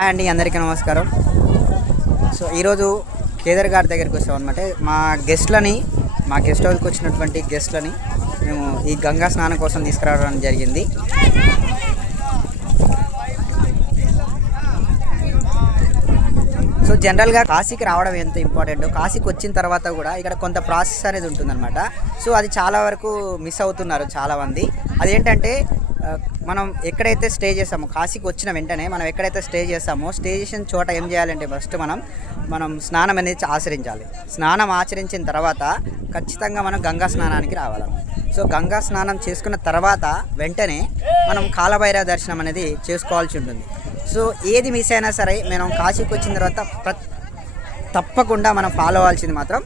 Hi అండి, అందరికీ నమస్కారం. సో ఈరోజు కేదార్ గారి దగ్గరికి వచ్చాం అనమాట. మా గెస్ట్ హౌస్కి వచ్చినటువంటి గెస్ట్లని మేము ఈ గంగా స్నానం కోసం తీసుకురావడం జరిగింది. సో జనరల్గా కాశీకి రావడం ఎంత ఇంపార్టెంట్, కాశీకి వచ్చిన తర్వాత కూడా ఇక్కడ కొంత ప్రాసెస్ అనేది ఉంటుందన్నమాట. సో అది చాలా వరకు మిస్ అవుతున్నారు చాలామంది. అదేంటంటే మనం ఎక్కడైతే స్టే చేస్తామో, కాశీకి వచ్చిన వెంటనే మనం ఎక్కడైతే స్టే చేస్తామో, స్టే చేసిన చోట ఏం చేయాలంటే ఫస్ట్ మనం స్నానం అనేది ఆచరించాలి. స్నానం ఆచరించిన తర్వాత ఖచ్చితంగా మనం గంగా స్నానానికి రావాలి. సో గంగా స్నానం చేసుకున్న తర్వాత వెంటనే మనం కాలభైరవ దర్శనం అనేది చేసుకోవాల్సి ఉంటుంది. సో ఏది మిస్ అయినా సరే మనం కాశీకి వచ్చిన తర్వాత తప్పకుండా మనం ఫాలో అవ్వాల్సింది మాత్రం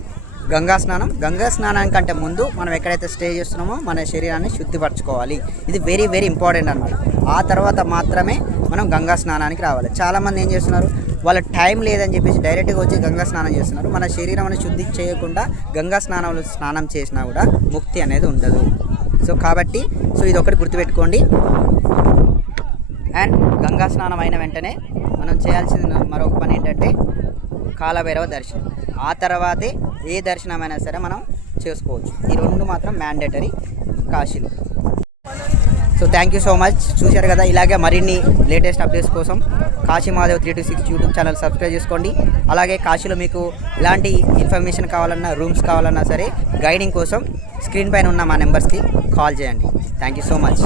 గంగా స్నానం. గంగా స్నానానికి కంటే ముందు మనం ఎక్కడైతే స్టే చేస్తున్నామో మన శరీరాన్ని శుద్ధిపరచుకోవాలి. ఇది వెరీ వెరీ ఇంపార్టెంట్ అన్నమాట. ఆ తర్వాత మాత్రమే మనం గంగా స్నానానికి రావాలి. చాలామంది ఏం చేస్తున్నారు, వాళ్ళ టైం లేదని చెప్పేసి డైరెక్ట్గా వచ్చి గంగా స్నానం చేస్తున్నారు. మన శరీరాన్ని శుద్ధి చేయకుండా గంగా స్నానం చేసినా కూడా ముక్తి అనేది ఉండదు. సో కాబట్టి ఇది ఒకటి గుర్తుపెట్టుకోండి. అండ్ గంగా స్నానం అయిన వెంటనే మనం చేయాల్సిన మరొక పని ఏంటంటే కాలభైరవ దర్శనం. ఆ తర్వాతే ఏ దర్శనమైనా సరే మనం చేసుకోవచ్చు. ఈ రెండు మాత్రం మ్యాండేటరీ కాశీలో. So thank you so much. చూశారు కదా, ఇలాగే మరిన్ని లేటెస్ట్ అప్డేట్స్ కోసం కాశీమహాదేవ్ 326 యూట్యూబ్ ఛానల్ సబ్స్క్రైబ్ చేసుకోండి. అలాగే కాశీలో మీకు ఎలాంటి ఇన్ఫర్మేషన్ కావాలన్నా, రూమ్స్ కావాలన్నా సరే గైడింగ్ కోసం స్క్రీన్ పైన ఉన్న మా నెంబర్స్కి కాల్ చేయండి. Thank you so much.